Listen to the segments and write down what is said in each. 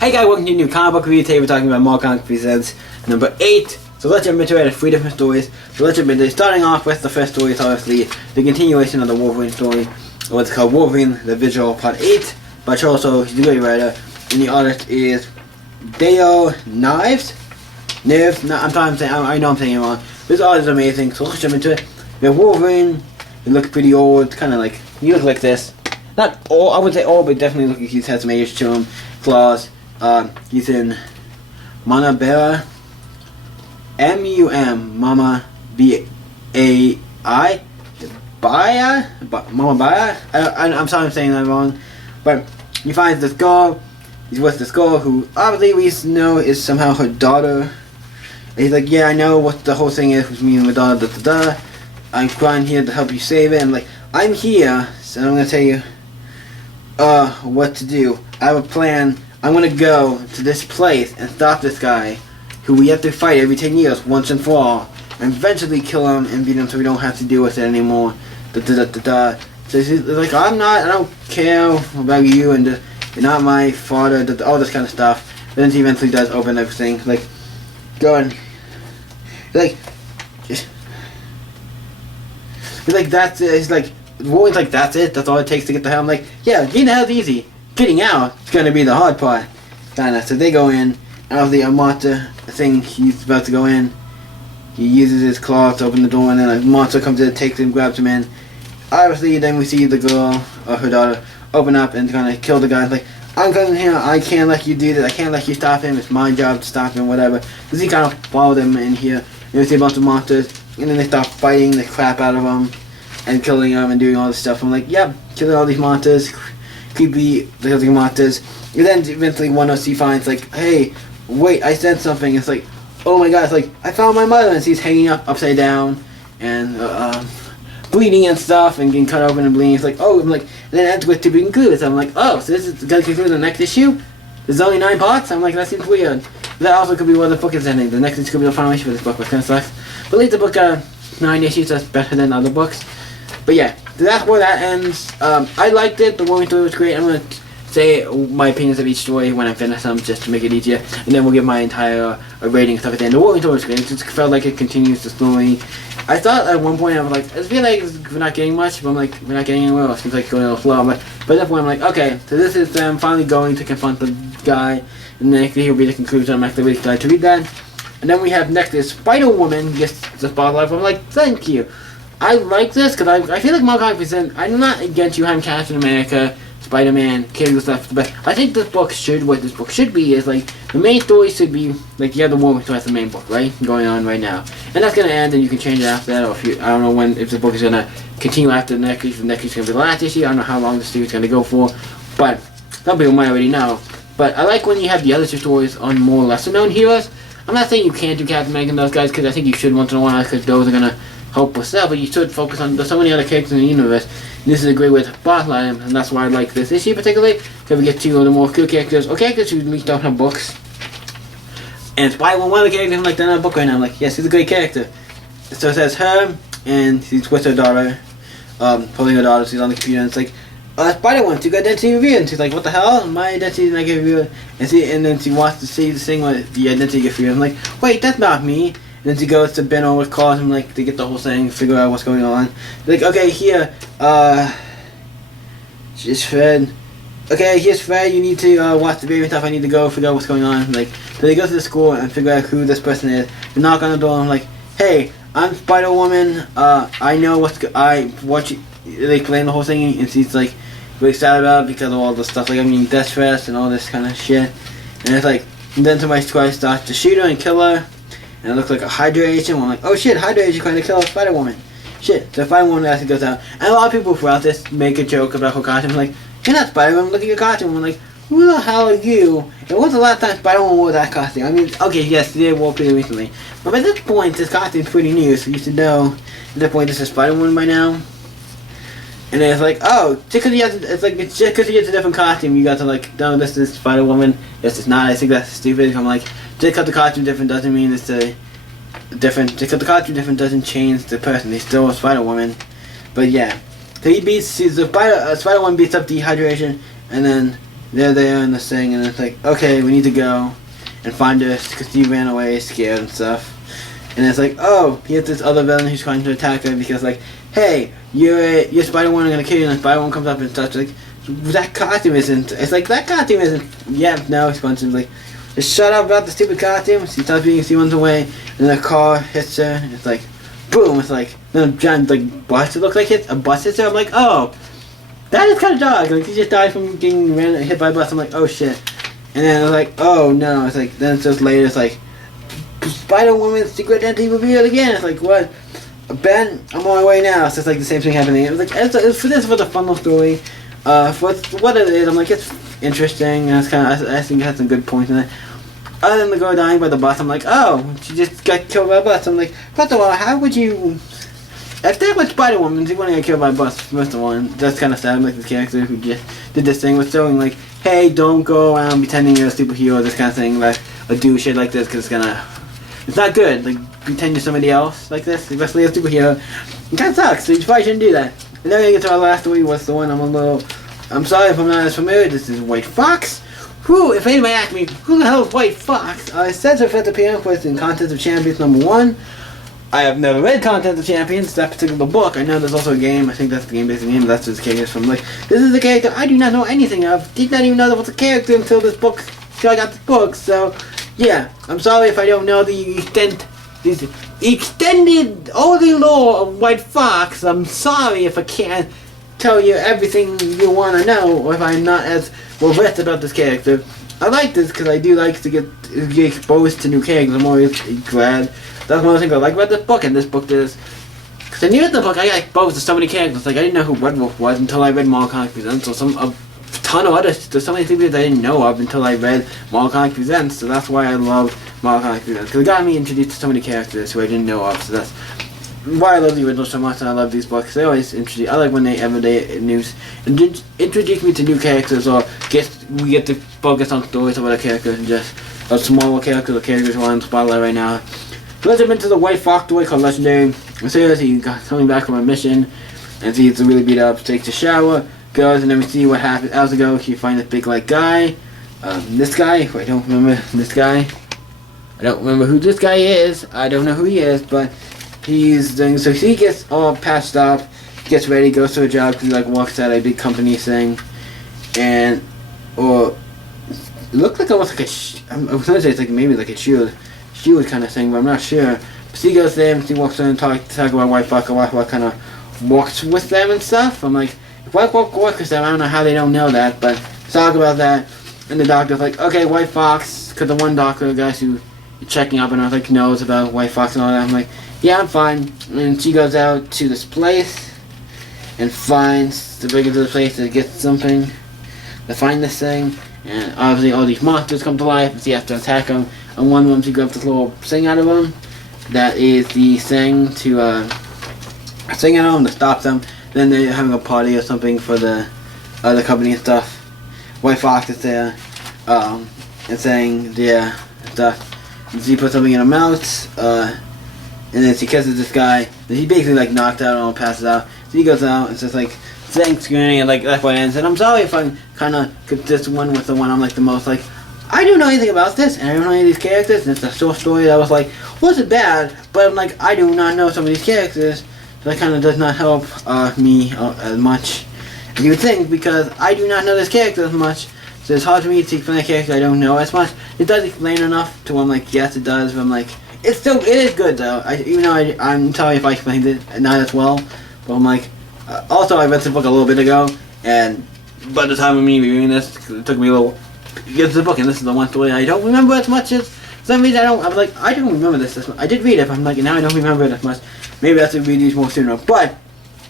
Hey guys, welcome to a new comic book review. Today we're talking about Marvel Comics Presents number 8. So let's jump into it. 3 different stories. So let's jump into it. Starting off with the first story is obviously the continuation of the Wolverine story. What's called Wolverine the Visual Part 8 by Charles Soule. He's a great writer. And the artist is Dale Knives. I know I'm saying it wrong. This art is amazing. So let's jump into it. We have Wolverine. He looks pretty old. Kind of like, he looks like this. Not all, I would say all, but definitely look like he has some age to him. Claws. He's in Mama Bea, Mama B-A-I, Mama Bea. I'm sorry I'm saying that wrong, but he finds this girl. He's with this girl who obviously we know is somehow her daughter. And he's like, yeah, I know what the whole thing is with me and my daughter. I'm trying here to help you save it. And like, I'm here, so I'm gonna tell you what to do. I have a plan. I'm gonna go to this place and stop this guy who we have to fight every 10 years once and for all, and eventually kill him and beat him so we don't have to deal with it anymore. So he's like, I don't care about you and you're not my father, all this kind of stuff. But then he eventually does open everything, like, going, like, he's like, that's it. He's like, Wolverine's like, that's it, that's all it takes to get the hell. I'm like, yeah, getting the hell's easy. Getting out is going to be the hard part, kinda. So they go in, and of the monster thing, he's about to go in. He uses his claw to open the door, and then a monster comes in, takes him, grabs him in. Obviously, then we see the girl, or her daughter, open up and kind of kill the guy. Like, I'm coming here, I can't let you do this, I can't let you stop him, it's my job to stop him, whatever. Because he kind of followed him in here, and we see a bunch of monsters, and then they start fighting the crap out of him, and killing him, and doing all this stuff. I'm like, yep, killing all these monsters. Creepy looking monsters. And then eventually one of us he finds like, hey, wait, I said something. It's like, oh my god, it's like, I found my mother, and she's hanging up upside down and bleeding and stuff and getting cut open and bleeding. It's like, oh, I'm like, and then that's with to be concluded. So I'm like, oh, so this is gonna conclude the next issue? There's only 9 parts? I'm like, that seems weird. That also could be where the book is ending. The next issue could be the final issue for this book, which kinda sucks. But at least the book 9 issues, that's better than other books. But yeah, that's where that ends. I liked it. The Wolverine story was great. I'm going to say my opinions of each story when I finish them, just to make it easier. And then we'll give my entire rating and stuff at the end. The Wolverine story was great. It just felt like it continues the story. I thought at one point I was like, I feel like we're not getting much, but I'm like, we're not getting anywhere. It seems like it's going a little slow. But at that point I'm like, okay, so this is them finally going to confront the guy. And then here will be the conclusion. I'm actually really excited to read that. And then we have next is Spider-Woman gets the spotlight. I'm like, thank you. I like this because I feel like Marvel Comics Presents, I'm not against you having Captain America, Spider-Man, Cable stuff, but I think what this book should be is like, the main story should be, like, you have the Wolverine story, that's the main book, right, going on right now. And that's going to end and you can change it after that, or if you, I don't know if the book is going to continue after the next issue, is going to be the last issue, I don't know how long the series is going to go for, but some people might already know. But I like when you have the other 2 stories on more lesser known heroes. I'm not saying you can't do Captain America and those guys, because I think you should once in a while, because those are going to help us out, but you should focus on, there's so many other characters in the universe. This is a great way to spotlight them, and that's why I like this issue particularly, because we get to see the more cool characters, or characters who at least don't have books. And Spider-Man, one of the characters, I'm like, they're not a book right now. I'm like, yes, he's a great character. So it says her, and she's with her daughter, holding her daughter, she's on the computer, and it's like, Spider-Man, you got identity revealed. And she's like, what the hell? My identity did not get revealed. And then she wants to see the thing where the identity gets revealed. I'm like, wait, that's not me. And then she goes to Ben over, calls him, like, to get the whole thing, figure out what's going on. Like, okay, here, she's Fred. Okay, here's Fred, you need to, watch the baby and stuff, I need to go figure out what's going on. Like, so they go to the school and figure out who this person is. They knock on the door, and I'm like, hey, I'm Spider-Woman, I know they explain the whole thing, and she's, like, really excited about it because of all the stuff, like, I mean, death threats and all this kind of shit. And it's like, and then somebody starts to shoot her and kill her. And it looks like a Hydra agent. I'm like, oh shit, Hydra agent trying to kill Spider-Woman. Shit. So Spider-Woman actually goes out. And a lot of people throughout this make a joke about her costume. Like, you're not Spider-Woman, look at your costume. I'm like, who the hell are you? And when's the last time Spider-Woman wore that costume? I mean, okay, yes, they did wore pretty recently. But at this point, this costume's pretty new, so you should know at this point this is Spider-Woman by now. And then it's like, oh, just because it's just because he gets a different costume, you got to like, no, this is Spider-Woman, this is not. I think that's stupid. I'm like, just because the costume different doesn't mean it's different. Just because the costume different doesn't change the person. They're still a Spider-Woman. But yeah, so he beats, Spider-Woman beats up Dehydration, and then they're there in this thing, and it's like, okay, we need to go and find her because she ran away scared and stuff. And it's like, oh, here's this other villain who's trying to attack her because, like, hey, you're Spider-Woman, I'm gonna kill you. And Spider-Woman comes up and starts like, that costume isn't. It's like, that costume isn't. Yeah, no, it's like, just shut up about the stupid costume. She starts being, she runs away, and the car hits her, and it's like, boom, it's like, then a giant, like, bus, it looks like a bus hits her. I'm like, oh, that is kind of dark. Like, she just died from getting hit by a bus. I'm like, oh shit. And then I was like, oh no. It's like, then it's just later, it's like, Spider-Woman's secret identity revealed again. It's like, what? Ben, I'm on my way now. So it's like the same thing happening. It was like, it's for the fun little story. For what it is, I'm like, it's interesting. And it's kind of, I think it has some good points in it. Other than the girl dying by the bus, I'm like, oh, she just got killed by a bus. I'm like, first of all, how would you... If that was Spider-Woman, she wouldn't get killed by a bus, first of all. And that's kind of sad. I'm like, this character who just did this thing with showing, like, hey, don't go around pretending you're a superhero, this kind of thing, like, or do shit like this, because it's gonna... It's not good, like, pretend you're somebody else like this, especially a superhero. It kind of sucks, so you probably shouldn't do that. And then we get to our last story, what's the one I'm sorry if I'm not as familiar, this is White Fox. Who, if anybody asks me, who the hell is White Fox? It says her first appearance was in Contest of Champions #1. I have never read Contest of Champions, that particular book. I know there's also a game, I think that's the game-based game, that's just the character from, like, this is a character I do not know anything of, did not even know there was a character until I got this book, so, yeah, I'm sorry if I don't know the extended only lore of White Fox. I'm sorry if I can't tell you everything you want to know, or if I'm not as well versed about this character. I like this because I do like to get exposed to new characters. I'm always glad. That's one of the things I like about this book, and this book is... Because I knew in the book I got exposed to so many characters. Like, I didn't know who Red Wolf was until I read Marvel Comics Presents, or a ton of others. There's so many things I didn't know of until I read Marvel Comics Presents, so that's why I love Marvel Comics Presents. Because it got me introduced to so many characters who I didn't know of, so that's why I love the original so much, and I love these books. They always introduce... I like when they news and introduce me to new characters, or we get to focus on stories of other characters, and just smaller characters or characters who are on the spotlight right now. Let's jump into the White Fox story called Legendary. As he coming back from a mission, and he's really beat up, takes a shower, goes, and then we see what happens. As we go, he finds this big, like, guy. This guy, I don't remember this guy. I don't remember who this guy is. I don't know who he is, but he's doing, so he gets all patched up, gets ready, goes to a job, because he, like, walks out a big company thing, and, or, it looked like almost like I was going to say it's like maybe like a shield kind of thing, but I'm not sure. But he goes there and he walks in and talk about White Fox, and White Fox kind of walks with them and stuff. I'm like, if White Fox walks with them, I don't know how they don't know that, but talk about that. And the doctor's like, okay, White Fox, because the one doctor, the guy who checking up and I was like, knows about White Fox and all that. I'm like, yeah, I'm fine. And she goes out to this place and finds to break into the place to get something, to find this thing. And obviously all these monsters come to life and she has to attack them. And one of them, she grabs this little thing out of them. That is the thing to sing at them to stop them. Then they're having a party or something for the other company and stuff. White Fox is there and saying, yeah, and stuff. And she puts something in her mouth, and then she kisses this guy. And he basically like knocked out and passes out. So he goes out and says like, thanks, Granny, and like that's what it ends. And I'm sorry if I kind of get this one with the one I'm like the most like, I don't know anything about this, and I don't know any of these characters, and it's a short story that was like, wasn't bad, but I'm like, I do not know some of these characters, so that kind of does not help me as much as you would think, because I do not know this character as much, so it's hard for me to explain a character I don't know as much. It does explain enough to where I'm like, yes it does, but I'm like, it is good though, even though I'm sorry if I explained it not as well, but I'm like, also I read this book a little bit ago, and by the time of me reviewing this, it took me a little get to the book, and this is the one story I don't remember as much as some reason I was like, I don't remember this as much. I did read it, but I'm like, now I don't remember it as much. Maybe I have to read these more sooner. But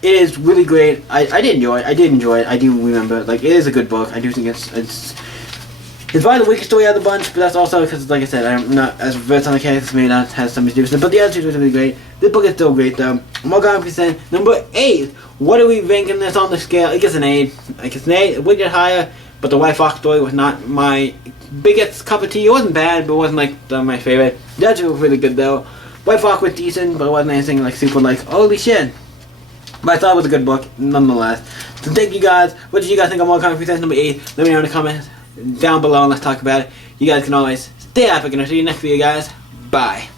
it is really great. I did enjoy it. I do remember it. Like, it is a good book. I do think it's probably the weakest story out of the bunch, but that's also because, like I said, I'm not as versed on the characters, maybe that has something to do with it. But the other two are really great. This book is still great, though. Morgan percent number 8. What are we ranking this on the scale? It gets an 8. It gets an 8. It would get higher. But the White Fox story was not my biggest cup of tea. It wasn't bad, but it wasn't like my favorite. The others were really good though. White Fox was decent, but it wasn't anything like super like, holy shit. But I thought it was a good book, nonetheless. So thank you guys. What did you guys think of Mortal Kombat Presents number 8? Let me know in the comments down below and let's talk about it. You guys can always stay epic, and I'll see you next video, guys. Bye.